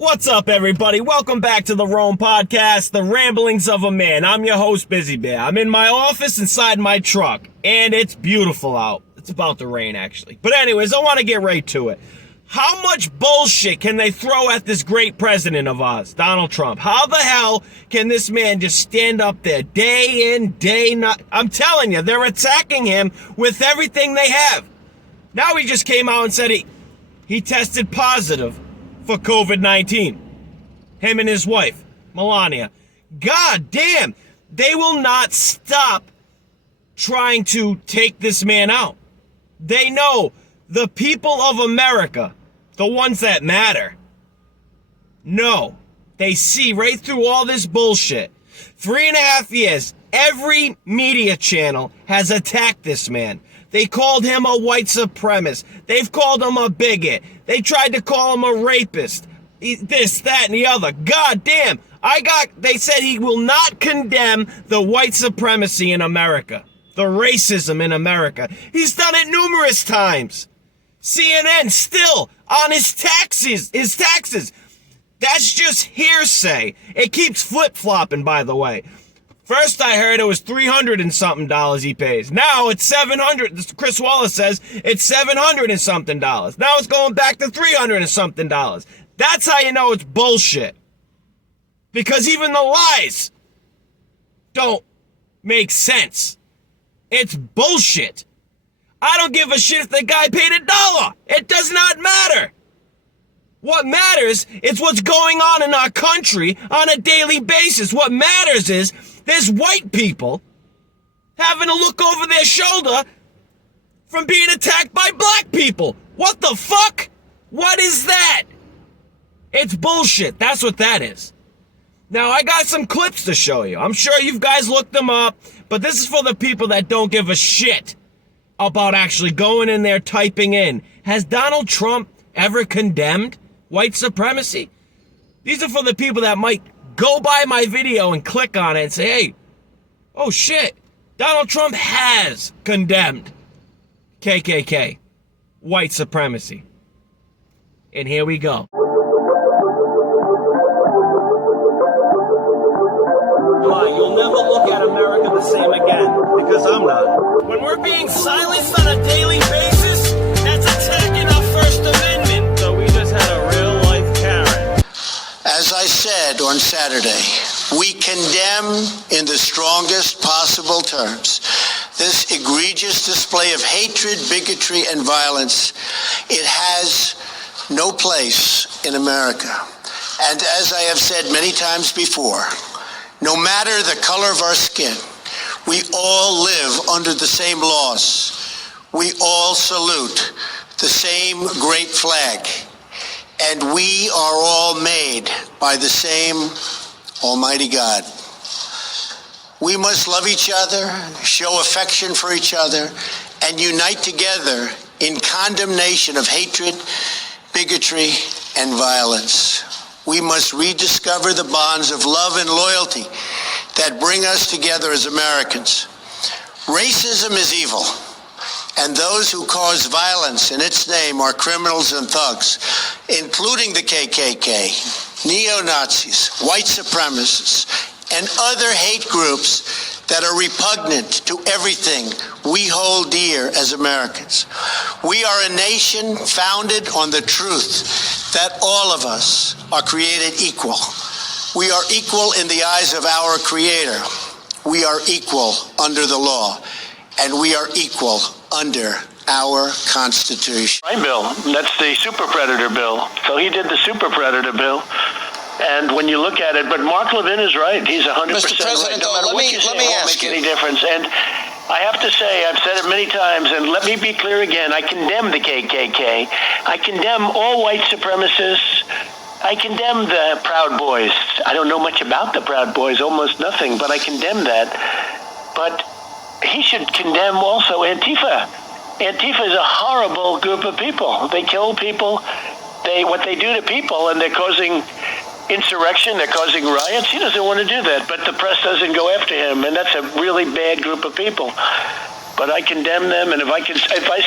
What's up, everybody? Welcome back to the R.O.A.M podcast, The Ramblings of a Man. I'm your host, Busy Bear. I'm in my office inside my truck, and it's beautiful out. It's about to rain, actually. But anyways, I want to get right to it. How much bullshit can they throw at this great president of ours, Donald Trump? How the hell can this man just stand up there day in, day not? I'm telling you, they're attacking him with everything they have. Now he just came out and said he tested positive for COVID-19. Him and his wife, Melania. God damn, they will not stop trying to take this man out. They know the people of America, the ones that matter, no, they see right through all this bullshit. 3.5 years, every media channel has attacked this man. They called him a white supremacist. They've called him a bigot. They tried to call him a rapist. This, that, and the other. God damn. They said he will not condemn the white supremacy in America. The racism in America. He's done it numerous times. CNN still on his taxes. That's just hearsay. It keeps flip-flopping, by the way. First I heard it was $300 and something he pays. Now it's $700. Chris Wallace says it's $700 and something. Now it's going back to $300 and something. That's how you know it's bullshit. Because even the lies don't make sense. It's bullshit. I don't give a shit if the guy paid $1. It does not matter. What matters is what's going on in our country on a daily basis. What matters is there's white people having to look over their shoulder from being attacked by black people. What the fuck? What is that? It's bullshit. That's what that is. Now, I got some clips to show you. I'm sure you guys looked them up, but this is for the people that don't give a shit about actually going in there typing in. Has Donald Trump ever condemned white supremacy? These are for the people that might go by my video and click on it and say, hey, oh shit, Donald Trump has condemned KKK, white supremacy. And here we go. You'll never look at America the same again, because I'm not. When we're being silenced on a daily basis, that's attacking our First Amendment. So we just had a real life Karen. As I said on Saturday, we condemn in the strongest possible terms this egregious display of hatred, bigotry, and violence. It has no place in America. And as I have said many times before, no matter the color of our skin, we all live under the same laws. We all salute the same great flag. And we are all made by the same Almighty God. We must love each other, show affection for each other, and unite together in condemnation of hatred, bigotry, and violence. We must rediscover the bonds of love and loyalty that bring us together as Americans. Racism is evil, and those who cause violence in its name are criminals and thugs, including the KKK, neo-Nazis, white supremacists, and other hate groups that are repugnant to everything we hold dear as Americans. We are a nation founded on the truth that all of us are created equal. We are equal in the eyes of our Creator. We are equal under the law, and we are equal under our Constitution. Right, Bill. That's the super predator bill. So he did the super predator bill. And when you look at it, but Mark Levin is right. He's 100% right. No matter what you say, it won't make any difference. And I have to say, I've said it many times, and let me be clear again, I condemn the KKK. I condemn all white supremacists. I condemn the Proud Boys. I don't know much about the Proud Boys, almost nothing, but I condemn that. But he should condemn also Antifa. Antifa is a horrible group of people. They kill people. What they do to people, and they're causing insurrection, they're causing riots. He doesn't want to do that, but the press doesn't go after him, and that's a really bad group of people. But I condemn them, and if I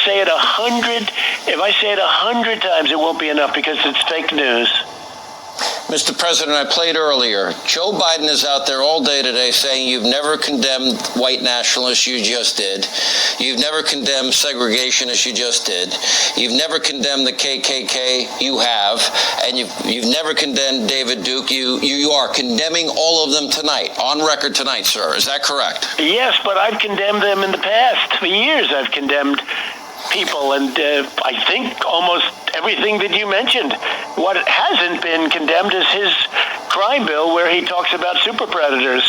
say it 100 times, it won't be enough because it's fake news. Mr. President, I played earlier. Joe Biden is out there all day today saying you've never condemned white nationalists, you just did. You've never condemned segregation, as you just did. You've never condemned the KKK, you have. And you've never condemned David Duke. You are condemning all of them tonight, on record tonight, sir. Is that correct? Yes, but I've condemned them in the past. For years I've condemned people, and I think almost everything that you mentioned. What hasn't been condemned is his crime bill, where he talks about super predators.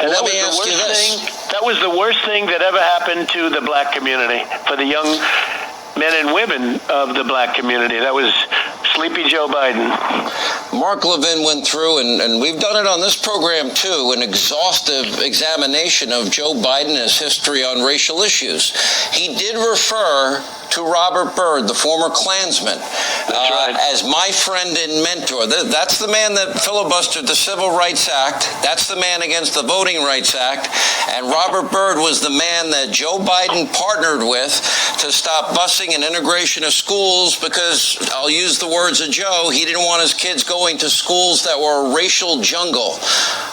And Let me ask you this. That was the worst thing that ever happened to the black community, for the young men and women of the black community. That was Sleepy Joe Biden. Mark Levin went through, and we've done it on this program too, an exhaustive examination of Joe Biden and his history on racial issues. He did refer to Robert Byrd, the former Klansman, as my friend and mentor. That's the man that filibustered the Civil Rights Act. That's the man against the Voting Rights Act. And Robert Byrd was the man that Joe Biden partnered with to stop busing and integration of schools, because, I'll use the words of Joe, he didn't want his kids going to schools that were a racial jungle.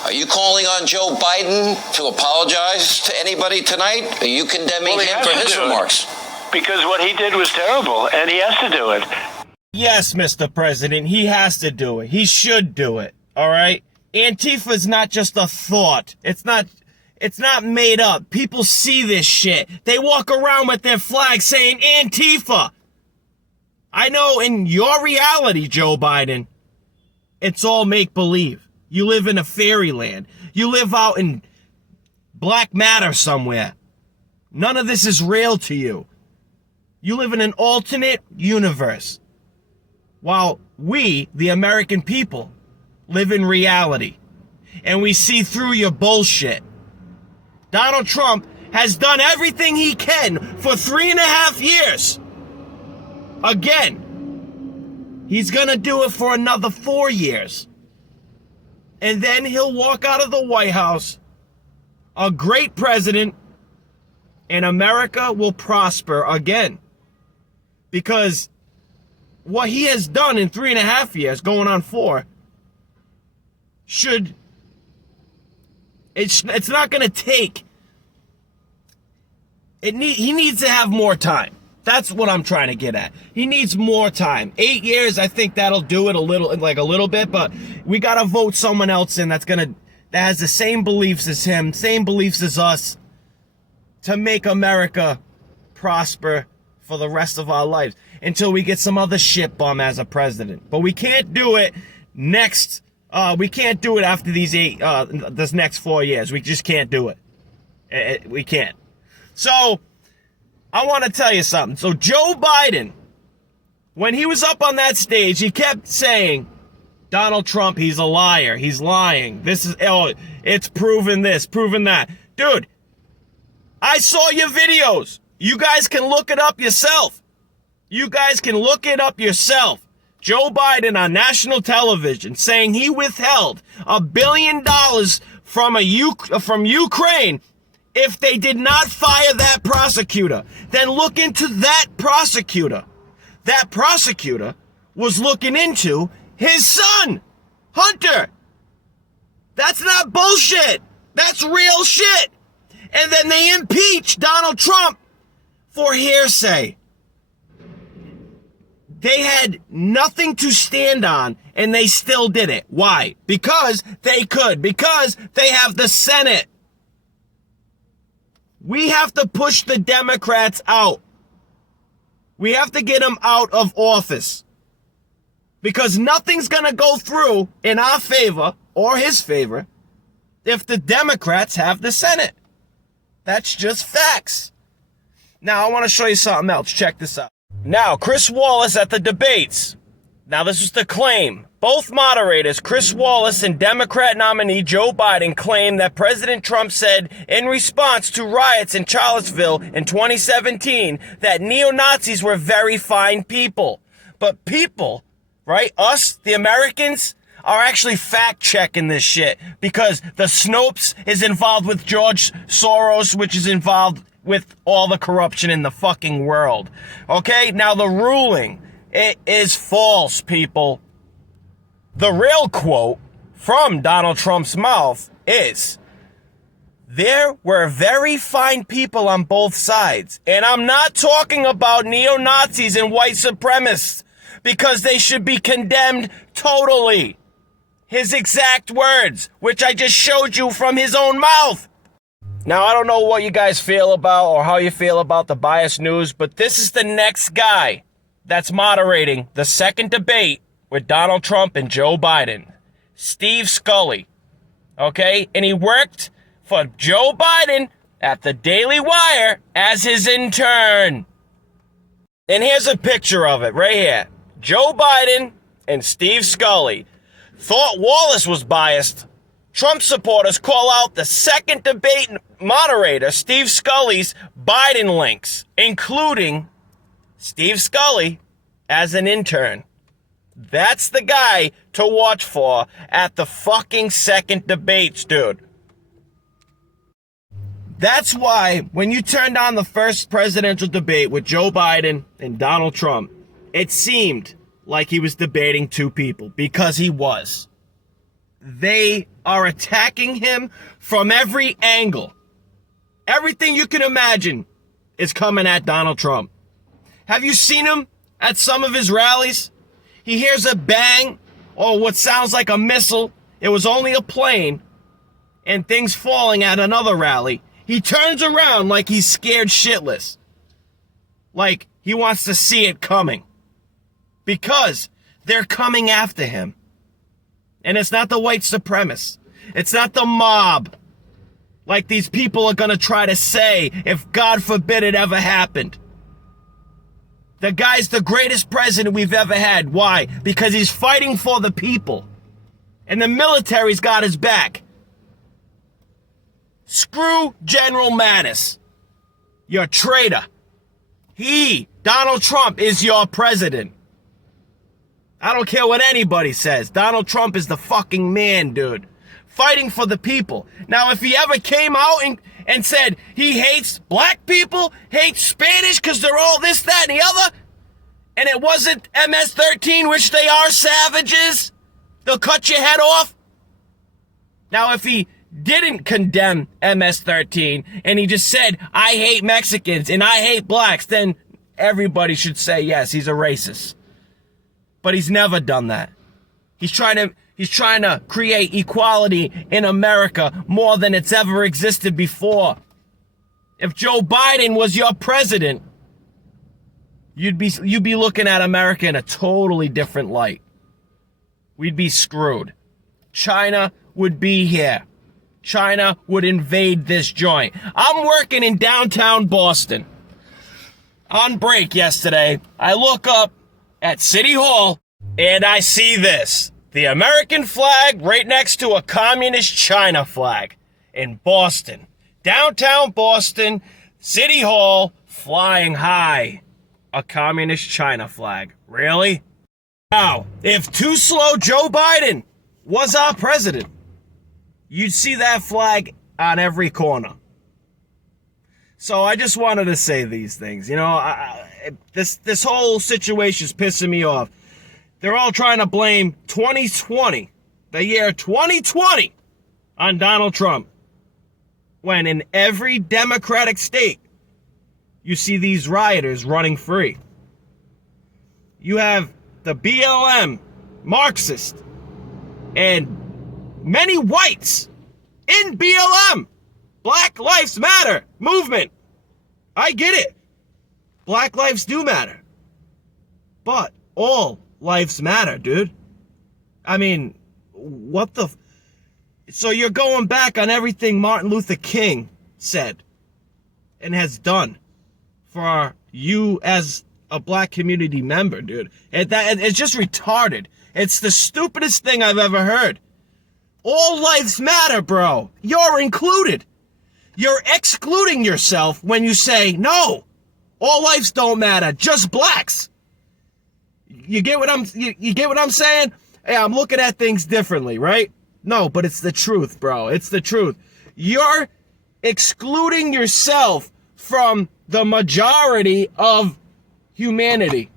Are you calling on Joe Biden to apologize to anybody tonight? Are you condemning him for his remarks? Because what he did was terrible, and he has to do it. Yes, Mr. President, he has to do it. He should do it, all right? Antifa's not just a thought. It's not made up. People see this shit. They walk around with their flag saying Antifa. I know in your reality, Joe Biden, it's all make-believe. You live in a fairyland. You live out in Black Matter somewhere. None of this is real to you. You live in an alternate universe. While we, the American people, live in reality. And we see through your bullshit. Donald Trump has done everything he can for 3.5 years. Again, he's gonna do it for another 4 years. And then he'll walk out of the White House, a great president, and America will prosper again. Because what he has done in 3.5 years, going on 4, it's not going to take. He needs to have more time. That's what I'm trying to get at. He needs more time. 8 years, I think that'll do it a little bit, but we got to vote someone else in that has the same beliefs as him, same beliefs as us, to make America prosper for the rest of our lives, until we get some other shit bum as a president. But we can't do it we can't do it after this next 4 years. We just can't do it. We can't. So, I want to tell you something. So, Joe Biden, when he was up on that stage, he kept saying, Donald Trump, he's a liar. He's lying. It's proven this, proven that. Dude, I saw your videos. You guys can look it up yourself. You've Joe Biden on national television saying he withheld $1 billion from Ukraine if they did not fire that prosecutor. Then look into that prosecutor. That prosecutor was looking into his son, Hunter. That's not bullshit. That's real shit. And then they impeached Donald Trump for hearsay. They had nothing to stand on, and they still did it. Why? Because they could. Because they have the Senate. We have to push the Democrats out. We have to get them out of office. Because nothing's going to go through in our favor, or his favor, if the Democrats have the Senate. That's just facts. Now, I want to show you something else. Check this out. Now, Chris Wallace at the debates. Now, this is the claim. Both moderators, Chris Wallace and Democrat nominee Joe Biden, claim that President Trump said in response to riots in Charlottesville in 2017 that neo-Nazis were very fine people. But people, right, us, the Americans, are actually fact-checking this shit because the Snopes is involved with George Soros, which is involved with all the corruption in the fucking world. Okay? Now, the ruling, it is false, people. The real quote from Donald Trump's mouth is, "There were very fine people on both sides." And I'm not talking about neo-Nazis and white supremacists, because they should be condemned totally. His exact words, which I just showed you from his own mouth. Now, I don't know what you guys feel about or how you feel about the biased news, but this is the next guy that's moderating the second debate with Donald Trump and Joe Biden. Steve Scully. Okay? And he worked for Joe Biden at the Daily Wire as his intern. And here's a picture of it right here. Joe Biden and Steve Scully. Thought Wallace was biased. Trump supporters call out the second debate moderator, Steve Scully's Biden links, including Steve Scully as an intern. That's the guy to watch for at the fucking second debates, dude. That's why when you turned on the first presidential debate with Joe Biden and Donald Trump, it seemed like he was debating two people, because he was. They are attacking him from every angle. Everything you can imagine is coming at Donald Trump. Have you seen him at some of his rallies? He hears a bang or what sounds like a missile. It was only a plane, and things falling at another rally. He turns around like he's scared shitless. Like he wants to see it coming. Because they're coming after him. And it's not the white supremacists. It's not the mob. Like these people are going to try to say, if God forbid it ever happened. The guy's the greatest president we've ever had. Why? Because he's fighting for the people. And the military's got his back. Screw General Mattis. You're a traitor. He, Donald Trump, is your president. I don't care what anybody says. Donald Trump is the fucking man, dude. Fighting for the people. Now, if he ever came out and said he hates black people, hates Spanish because they're all this, that, and the other, and it wasn't MS-13, which they are savages, they'll cut your head off. Now, if he didn't condemn MS-13 and he just said, I hate Mexicans and I hate blacks, then everybody should say, yes, he's a racist. But he's never done that. He's trying to create equality in America more than it's ever existed before. If Joe Biden was your president, you'd be looking at America in a totally different light. We'd be screwed. China would be here. China would invade this joint. I'm working in downtown Boston. On break yesterday, I look up at City Hall, and I see this. The American flag right next to a communist China flag in Boston. Downtown Boston, City Hall, flying high. A communist China flag. Really? Now, if too slow Joe Biden was our president, you'd see that flag on every corner. So I just wanted to say these things. You know, this whole situation's pissing me off. They're all trying to blame 2020, the year 2020, on Donald Trump. When in every Democratic state, you see these rioters running free. You have the BLM, Marxist, and many whites in BLM, Black Lives Matter movement. I get it. Black lives do matter. But all lives matter, dude. I mean, what the... So you're going back on everything Martin Luther King said and has done for you as a black community member, dude. It's just retarded. It's the stupidest thing I've ever heard. All lives matter, bro. You're included. You're excluding yourself when you say, no, all lives don't matter, just blacks. You get what I'm saying? Hey, I'm looking at things differently, right? No, but it's the truth, bro. It's the truth. You're excluding yourself from the majority of humanity.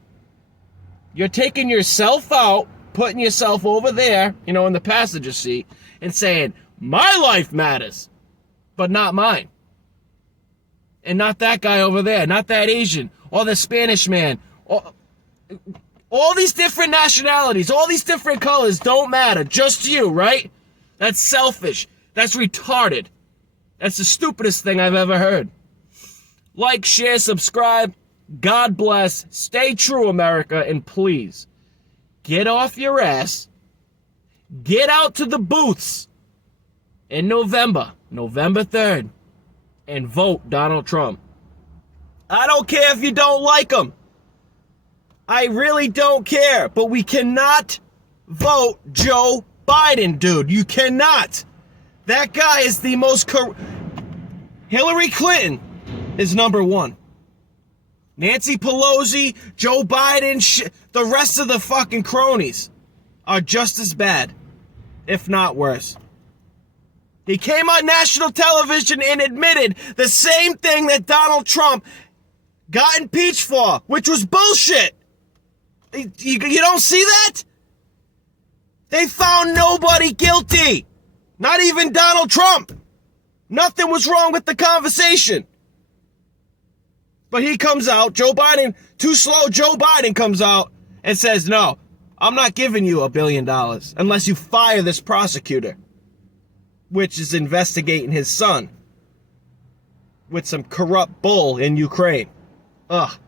You're taking yourself out, putting yourself over there, you know, in the passenger seat and saying, my life matters, but not mine. And not that guy over there, not that Asian, or the Spanish man. All these different nationalities, all these different colors don't matter. Just you, right? That's selfish. That's retarded. That's the stupidest thing I've ever heard. Like, share, subscribe. God bless. Stay true, America. And please, get off your ass. Get out to the booths in November 3rd, and vote Donald Trump. I don't care if you don't like him. I really don't care. But we cannot vote Joe Biden, dude. You cannot. That guy is the most Hillary Clinton is number one. Nancy Pelosi, Joe Biden, the rest of the fucking cronies are just as bad, if not worse. He came on national television and admitted the same thing that Donald Trump got impeached for, which was bullshit. You don't see that? They found nobody guilty. Not even Donald Trump. Nothing was wrong with the conversation. But he comes out, Joe Biden, too slow, Joe Biden comes out and says, no, I'm not giving you $1 billion unless you fire this prosecutor, which is investigating his son with some corrupt bull in Ukraine. Ugh.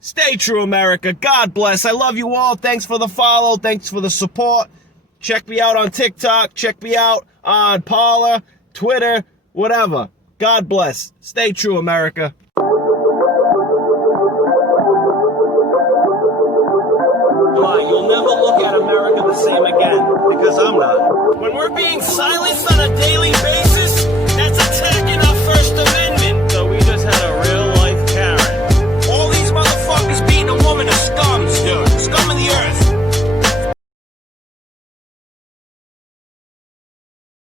Stay true, America. God bless. I love you all. Thanks for the follow. Thanks for the support. Check me out on TikTok. Check me out on Parler, Twitter, whatever. God bless. Stay true, America. You'll never look at America the same again, because I'm not. When we're being silenced on a daily basis,